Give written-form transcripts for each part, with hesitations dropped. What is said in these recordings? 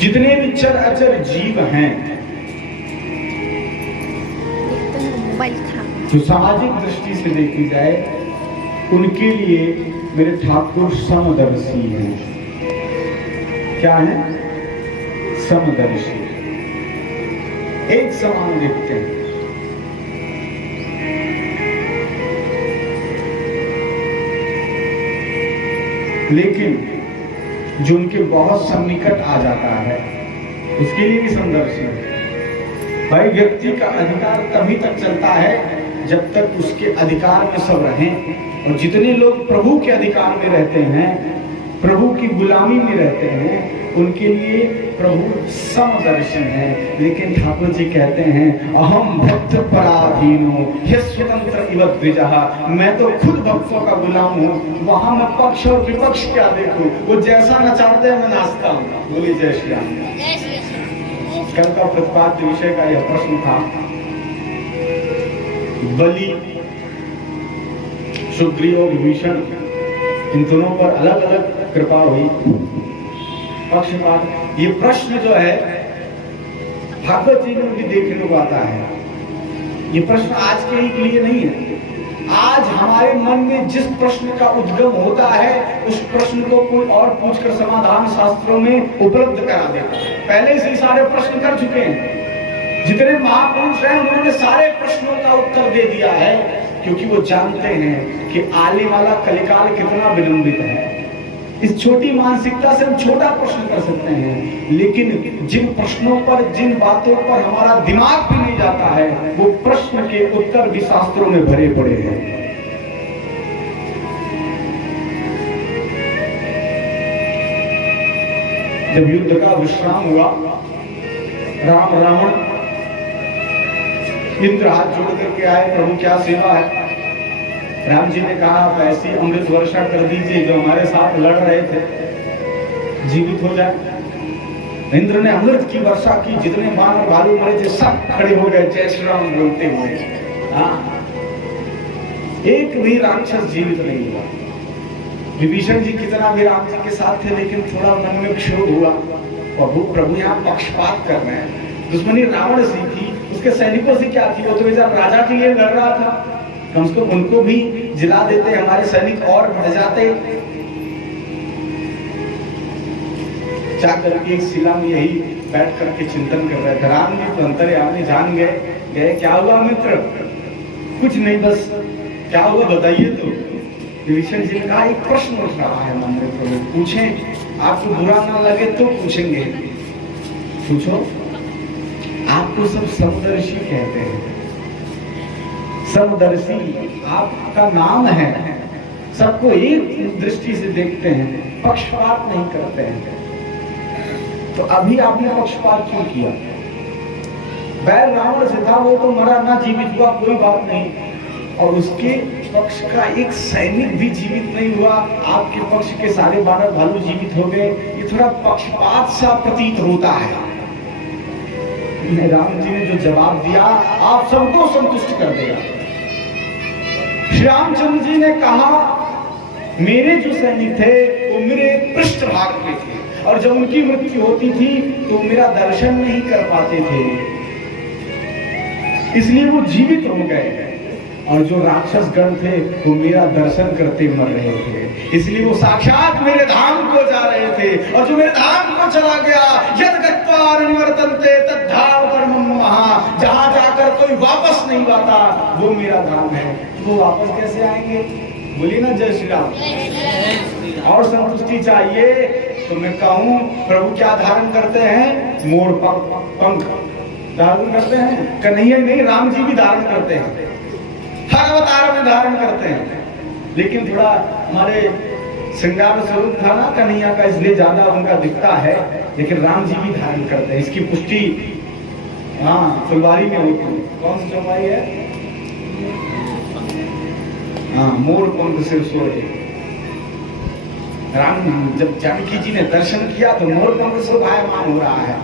जितने भी चर अचर जीव हैं, जो सामाजिक दृष्टि से देखी जाए, उनके लिए मेरे ठाकुर समदर्शी हैं। क्या है? समदर्शी, एक समान देखते हैं। लेकिन जो उनके बहुत सन्निकट आ जाता है, उसके लिए भी समदर्शी है। भाई, व्यक्ति का अधिकार तभी तक चलता है जब तक उसके अधिकार में सब रहें। और जितने लोग प्रभु के अधिकार में रहते हैं, प्रभु की गुलामी में रहते हैं, उनके लिए प्रभु समदर्शन है। लेकिन ठाकुर जी कहते हैं, अहम भक्त पराधीनो हे स्वतंत्र इव द्विजः, मैं तो खुद भक्तों का गुलाम हूँ। वहां मैं पक्ष और विपक्ष क्या देखूं? वो जैसा नचाते हैं मैं नाचता हूँ। बोलिए जय श्री राम। कल का प्रतिपाद्य विषय का यह प्रश्न था, बलि, सुग्रीव और विभीषण, इन दोनों पर अलग अलग कृपा हुई, पक्षपात। ये प्रश्न जो है भागवत जी में भी देखने को आता है। ये प्रश्न आज के ही लिए नहीं है। आज हमारे मन में जिस प्रश्न का उद्गम होता है, उस प्रश्न को कोई और पूछकर समाधान शास्त्रों में उपलब्ध करा देता है। पहले से सारे प्रश्न कर चुके हैं। जितने महापुरुष हैं, उन्होंने सारे प्रश्नों का उत्तर दे दिया है, क्योंकि वो जानते हैं कि आने वाला कलिकाल कितना विलंबित है। इस छोटी मानसिकता से हम छोटा प्रश्न कर सकते हैं, लेकिन जिन प्रश्नों पर, जिन बातों पर हमारा दिमाग भी नहीं जाता है, वो प्रश्न के उत्तर भी शास्त्रों में भरे पड़े हैं। जब युद्ध का विश्राम हुआ, राम रावण इंद्र हाथ जोड़ करके आए, प्रभु क्या सेवा है? राम जी ने कहा, आप ऐसी अमृत वर्षा कर दीजिए जो हमारे साथ लड़ रहे थे जीवित हो जाए। इंद्र ने अमृत की वर्षा की, जितने बानर भालू मरे थे सब खड़े हो गए जय श्री राम बोलते हुए। एक भी राक्षस जीवित नहीं हुआ। विभीषण जी कितना भी राम जी के साथ थे, लेकिन थोड़ा मन में क्षोभ हुआ, प्रभु यहाँ पक्षपात कर रहे हैं। दुश्मनी रावण से थी, उसके सैनिकों से क्या थी? वो तो बेचारा राजा के लिए लड़ रहा था, कम से कम उनको भी जिला देते, हमारे सैनिक और बढ़ जाते। जाकर के एक शिला में यही बैठ करके चिंतन कर रहे थे। राम जी तो अंतर्यामी जान गए। क्या हुआ मित्र? कुछ नहीं, बस क्या हुआ बताइए तो। विभीषण जी ने कहा, एक प्रश्न उठ रहा है मन में, प्रभु पूछें, आपको बुरा ना लगे तो पूछेंगे। पूछो। आपको सब समदर्शी कहते हैं। समदर्शी आपका नाम है। सबको एक दृष्टि से देखते हैं, पक्षपात नहीं करते हैं। तो अभी आपने पक्षपात क्यों किया? बैल रावण से था, वो तो मरा ना, जीवित हुआ, कोई बात नहीं। और उसके पक्ष का एक सैनिक भी जीवित नहीं हुआ, आपके पक्ष के सारे बानर भालू जीवित हो गए। ये थोड़ा पक्षपात सा प्रतीत होता है। राम जी ने जो जवाब दिया, आप सबको संतुष्ट कर देगा। श्री रामचंद्र जी ने कहा, मेरे जो सैनिक थे वो मेरे पृष्ठभाग पे थे, और जब उनकी मृत्यु होती थी तो मेरा दर्शन नहीं कर पाते थे, इसलिए वो जीवित हो गए। और जो राक्षस गण थे वो मेरा दर्शन करते मर रहे थे, इसलिए वो साक्षात मेरे धाम को जा रहे थे। और जो मेरे धाम को चला गया, यद गत्वा निवर्तन्ते तद्धाम परमं महा, जहां जाकर कोई वापस नहीं आता, वो मेरा धाम है। वो वापस कैसे आएंगे? बोलिए ना जय श्री राम। और संतुष्टि चाहिए तो मैं कहूँ, प्रभु क्या धारण करते हैं? मोर पंख धारण करते हैं। कन्हैया नहीं, राम जी भी धारण करते हैं, हर अवतार में धारण करते हैं। लेकिन थोड़ा हमारे श्रृंगार स्वरूप था ना कन्हैया का, इसलिए ज्यादा उनका दिखता है। लेकिन राम जी भी धारण करते हैं। इसकी पुष्टि फुलवारी में होती है। कौन सी चौपाई है? मोर पंख सिर सोए। राम जब जानकी जी ने दर्शन किया तो मोर पंख शोभायमान हो रहा है।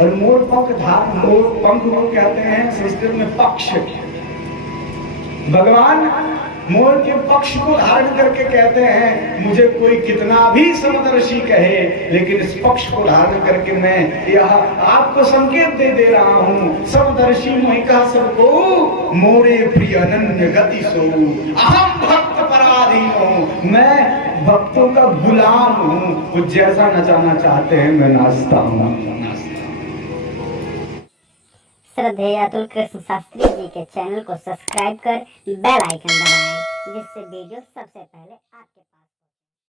और मोर पंख को कहते हैं संस्कृत में पक्ष। भगवान मोर के पक्ष को धारण करके कहते हैं, मुझे कोई कितना भी समदर्शी कहे, लेकिन इस पक्ष को धारण करके मैं यह आपको संकेत दे रहा हूं। समदर्शी मोहिका सबको मोरे प्रिय अनन्य गति सो, अहम भक्त पराधीनो, मैं भक्तों का गुलाम हूं। वो जैसा नचाना चाहते हैं मैं नाचता हूं। श्रद्धेय अतुल कृष्ण शास्त्री जी के चैनल को सब्सक्राइब कर बेल आइकन दबाएं, जिससे वीडियो सबसे पहले आपके पास